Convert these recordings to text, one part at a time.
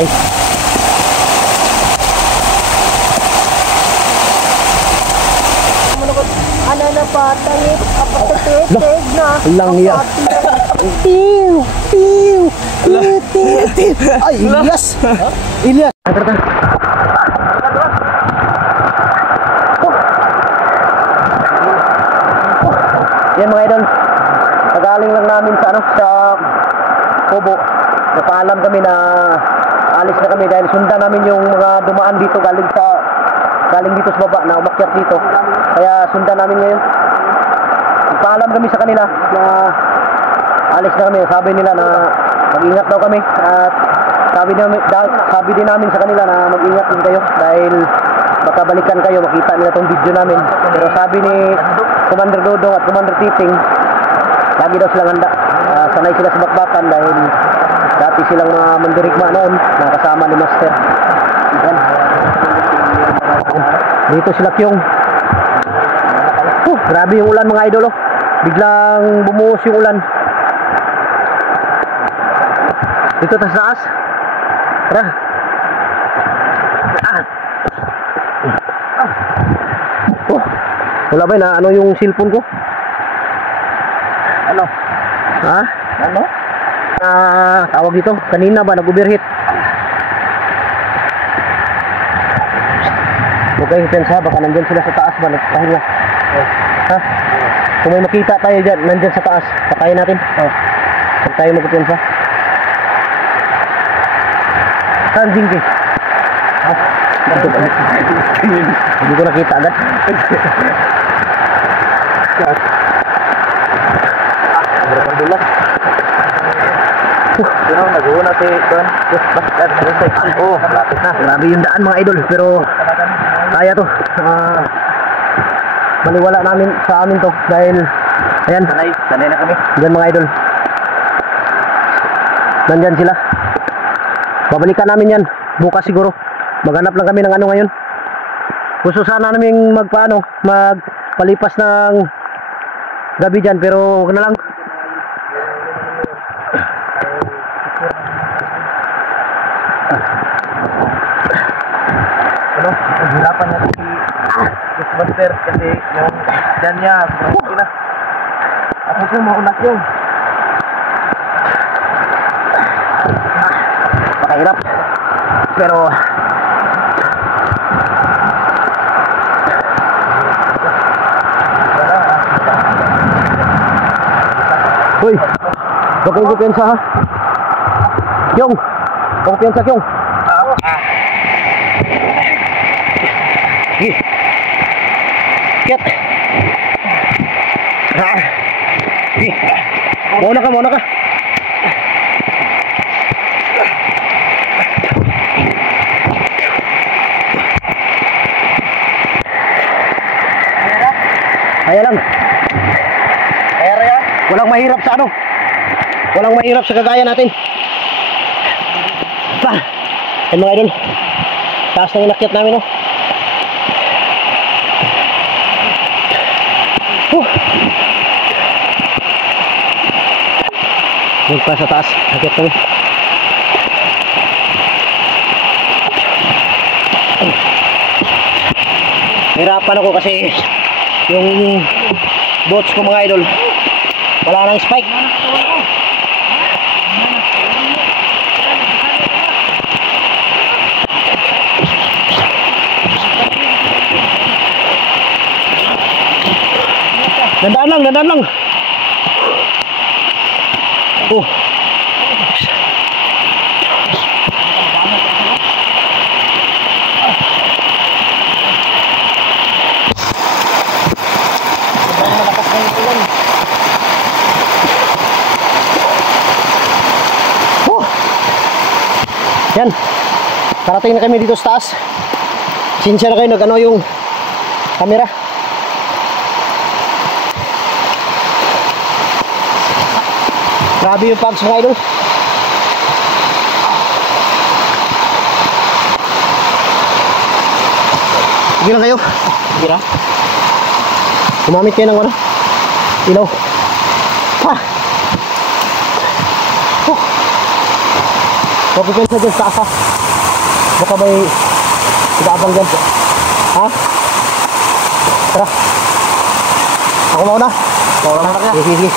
Ay. Ano na pa, tangit, apatitid na. Lang iya. Piu, piu, piu, piu, piu. Ay, Ilyas. Ilyas. Yan mga idol. Nagaling lang namin sa Kubo. Napaalam kami na alis na kami dahil sundan namin yung mga dumaan dito galing dito sa baba na umakyat dito. Kaya sundan namin ngayon. Nagpaalam kami sa kanila na alis na kami. Sabi nila na mag-ingat daw kami at sabi din namin sa kanila na mag-ingat din kayo dahil baka balikan kayo, makita nila tong video namin. Pero sabi ni Commander Dodong at Commander Titing, lagi daw silang handa. Sanay sila sa bakbakan dahil dati silang mga mandirigma noon na kasama ni Master. Yan. Dito sila Kyong. Grabe yung ulan mga idol. Biglang bumuhos yung ulan. Dito sa taas. Tara. Wala ba na ano yung cellphone ko? Ano? Ha? Ano? Tawag dito. Kanina ba nag-overheat? Huwag kayong pensa, baka nandyan sila sa taas ba? Nagpahinga. Ha? Kung may makita tayo dyan, nandyan sa taas, patayin natin. Huwag tayo magpensa. Saan Jinky? Ha? Hindi ko nakita agad. Berpandulah. Sino nag-uuna si Don? Oh, lapit na. Grabe yung daan mga idol, pero kaya to. Maliwala namin sa amin to dahil ayan, sanay na kami. Diyan mga idol. Nandyan sila. Babalikan namin yan bukas siguro. Maghanap lang kami ng ano ngayon. Gusto sana namin magpalipas ng gabi dyan, pero huwag na lang. Hirapan natin si Ghostbuster kasi yung dyan niya sobrang na. Ako po maunak yun. Pakahirap. Pero hoy, huwag kayong kumpiyansa ha. Kyong, kumpiyansa Kyong. Kit. Mauna ka. Kaya lang. Walang mahirap sa ano. Walang mahirap sa kagaya natin. Ay mga idol, taas na inakyat namin oh. Huwag pa sa taas, akyat kami. Hirapan ako kasi yung boats ko mga idol wala nang spike. Dandaan lang. Oh. Yan. Karating na kami dito sa taas. Sinsya na kayo nag-ano yung camera. Grabe yung pags mga idol. Sige lang kayo. Sige lang. Gumamit kayo ng ano? Ilaw. Ha! Okay kayo sa dyan sa asa. Baka may inaabang dyan. Ha? Tara. Ako mauna. Mauna ka. Sige.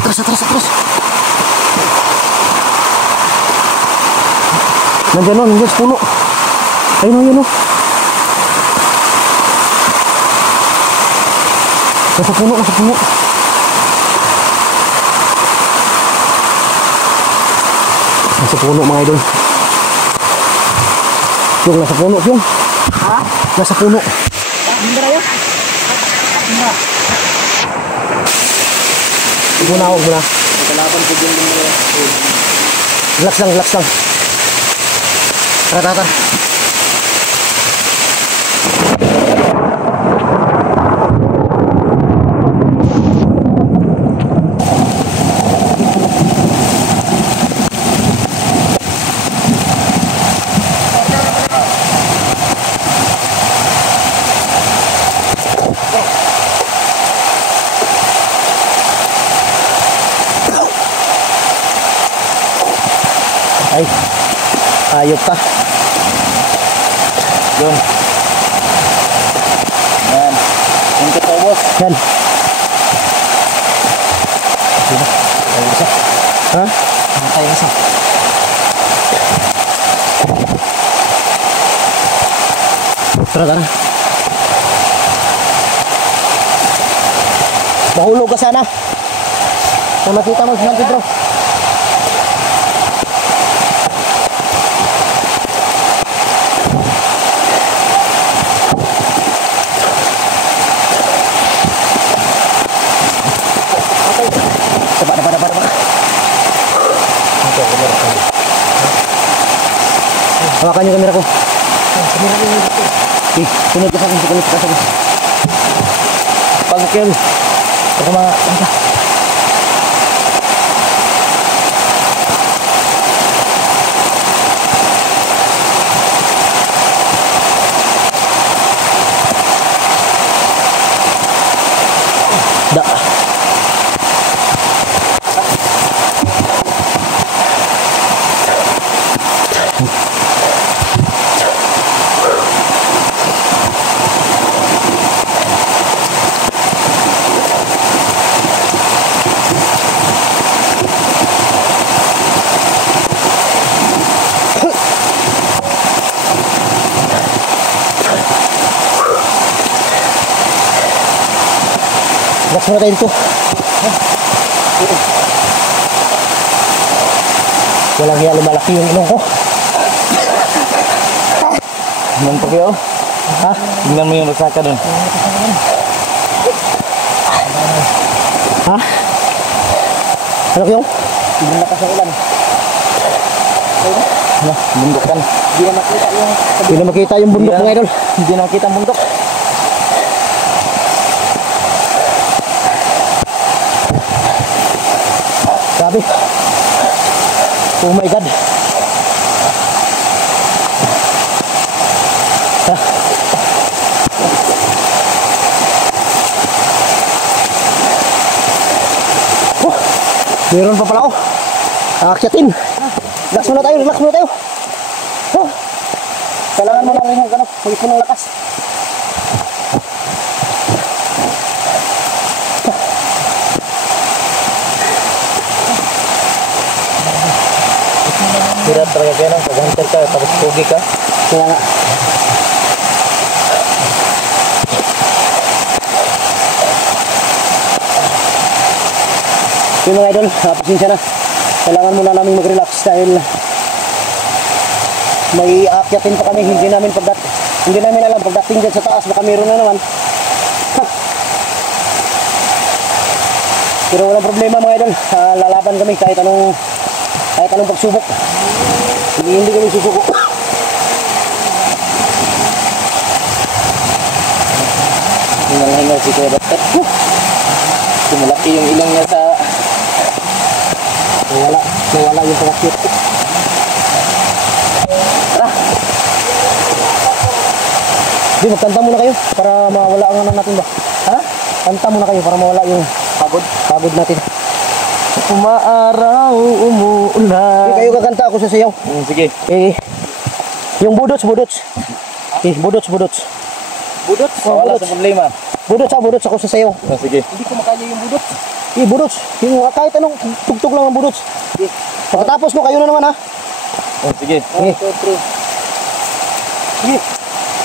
Atras. Nandiyan sa puno. Ayun o. Nasa puno. Nasa puno mga idol. Yung nasa puno, yung. Ha? Nasa puno. Hindi na yun? Huwag mo na. Magkalaban ko din mo yan. Relax lang. Tara. Ay, ayop pa. Doon. Yan. Yung totoo boss. Yan. Tayo isa. Ha? Tayo isa. Tara. Mahulog ka sana. Na makita mo si San Pedro. Dapat. Hawakan yung kamera ko. Sunod ka sa akin. Pagkakil. Ako mga... Relax muna tayo dito. Walang hiya, lumalaki yung ilong ko. Tingnan pa kayo. Ha? Tingnan mo yung rasaka doon. Ha? Ano yung? Tingnan na ka sa ulan. Bundok kan. Hindi na makita yung bundok mga idol. Hindi na makita ang bundok. Grabe. Oh my God. Ha? Oh, meron pa pala ako. Aakyatin. Relax muna tayo. Oh, kailangan mo na rin yung ganap. Huwag mo ng lakas. Hirap talaga kayo nang pag-hunter ka, tapos pugi ka. Kaya nga. Yung mga idol, pasensya na. Kailangan muna namin mag-relax dahil may aakyatin pa kami. Hindi namin alam pagdating dyan sa taas baka meron na naman. Pero walang problema mga idol. Lalaban kami kahit anong pagsubok. Hindi kami susuko. Hingal-hingal si Kuya Batat. Malaki yung ilong niya sa... Nawala yung pagkakit. Tara! Di, magkanta muna kayo para mawala ang ano natin ba? Ha? Kanta muna kayo para mawala yung Pagod natin. Umaaraw, umuulan. Kayo kakanta ako sa sayaw. Sige. Yung budots. Budots. Budots? Wala sa problema. Budots ako sa sayaw. Sige. Hindi ko makaya yung budots. Budots. Yung kahit anong tugtog lang ng budots. Pagkatapos mo, kayo na naman ha. Sige. 1, 2, 3. Sige.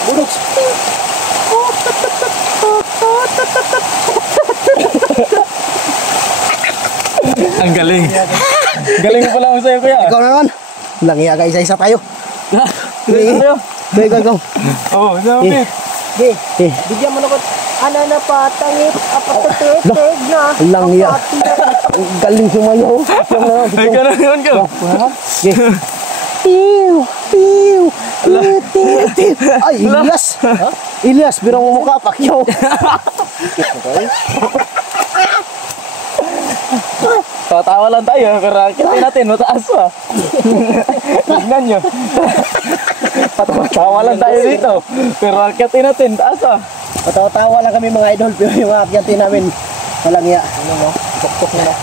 Budots. Ang galing. Galing mo pala ako sa'yo, kuya. Ikaw na naman. Langiya ka, isa-isa tayo. Ikaw. Ikaw. Oo, sabi. Bigyan mo naman. Ano na patangit, apatititig na. Langiya. Ang galing sumayaw. Ay, gano'n yun ka. Piu. Ay, Ilyas, birang mo mukha, Pacquiao. Tatawa lang tayo, pero akitin natin, mataas pa. Tignan nyo. Patawa lang tayo dito, pero akitin natin, taas pa. Patawa-tawa lang kami mga idol, pero yung akyati namin, malangya. Tuktok na.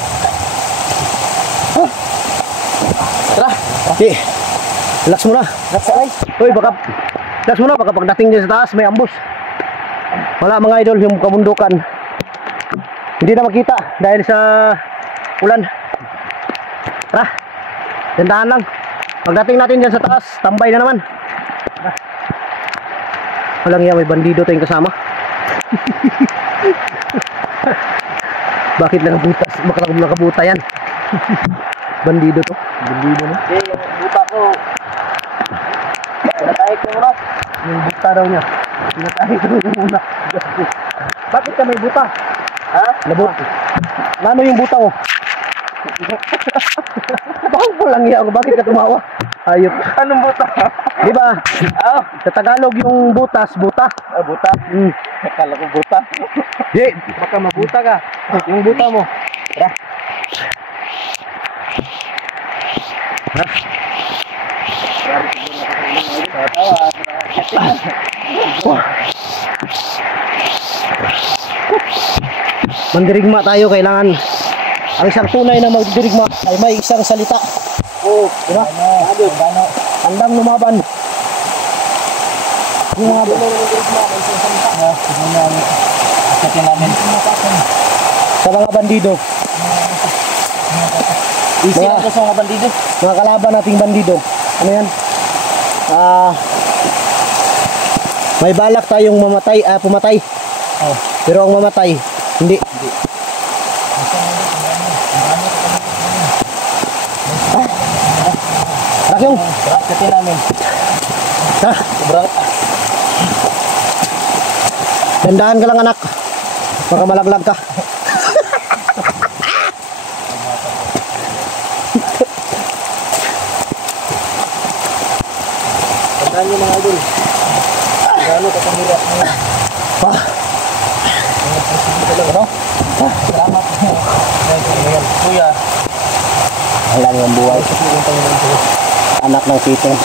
Tara. Okay. Relax muna. Uy, relax muna, baka pagdating din sa taas, may ambos. Wala mga idol, yung kabundukan. Hindi na makita dahil sa ulan. Tara, dandahan lang. Pagdating natin dyan sa taas, tambay na naman. Walang iya, may bandido tayong kasama. Bakit nakabuta yan? Bandido to. Bandido na. Yung buta ko. Pinatahik ko muna. Yung buta daw niya. Pinatahik ko yung muna. Bakit ka may buta? Ha? Labot. Ano yung buta mo? Bakit ko lang iya ako? Bakit ka tumawa? Ayop. Anong buta? Di ba? Ah, Sa Tagalog yung butas, buta. buta. Akala ko buta. Di, baka mabuta ka. Yung buta mo. Tara. Mandirigma tayo, kailangan ang isang tunay na magdirigma ay may isang salita. Oo, di ba? Handang lumaban. Lumaban. Akitin namin. Sa mga bandido. Easy lang to sa mga bandido. Mga kalaban nating bandido. Ano yan? May balak tayong pumatay. Pero ang mamatay, hindi. Rakyong. Akitin namin. Ha? Sobrang. Dandahan ka lang anak. Baka malaglag ka. Tandaan nyo mga idol. Gano'n kapahirap mo. Ano? Salamat. Kuya. Ang lang yung buhay. Anak ng titin.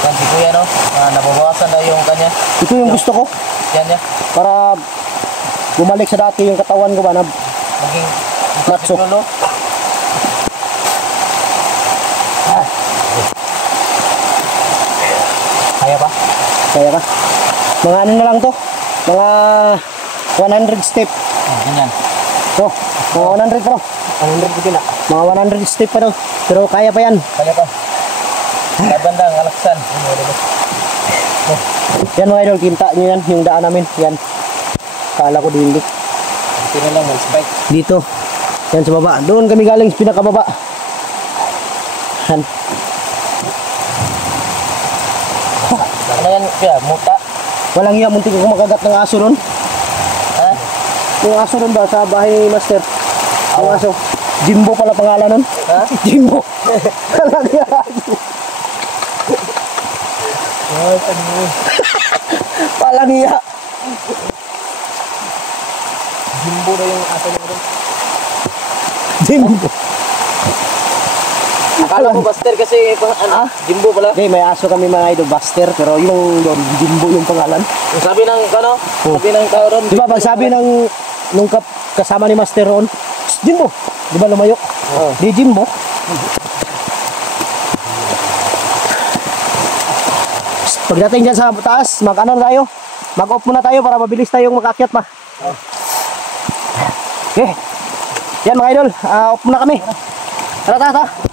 Yan si Kuya, no? Nababawasan na yung kanya. Ito yung gusto ko. Yan niya. Para bumalik sa dati yung katawan ko ba na Maging matso. lolo. Kaya ba? Kaya ka? Mga ano na lang to? Mga 100 step. Ganyan. So, mga 100 pa no? 100 ko na. Mga 100 step pa no? Pero kaya pa yan. Kaya pa. Laban lang, alaksan. Yan mga idol, kinta nyo yan. Yung daan namin. Yan. Kala ko din. Ito na lang, may spike. Dito. Yan sa baba. Doon kami galing sa pinakababa. Yan. Ano yan, Kuya? Muta? Walang iya. Muntik ko makagat ng aso nun. Ha? Yung aso nun ba sa bahay ni Master? Yung aso. Jimbo pala pangalan nun. Ha? Jimbo. Walang iya. Walang iya. Jimbo na yung aso niya doon. Jimbo. Akala ko Buster kasi Jimbo pala. Okay, may aso kami mga idol, Buster, pero yung doon, Jimbo yung pangalan. Yung sabi ng sabi ng tao ron. Di ba pag sabi ng nung kasama ni Master roon, Jimbo, di ba lumayo? Oo. Di Jimbo. Pagdating dyan sa taas, mag-ano na tayo? Mag-off muna tayo para mabilis tayong makakyat pa. Okay. Yan mga idol, off muna kami. Tara, tara, tara.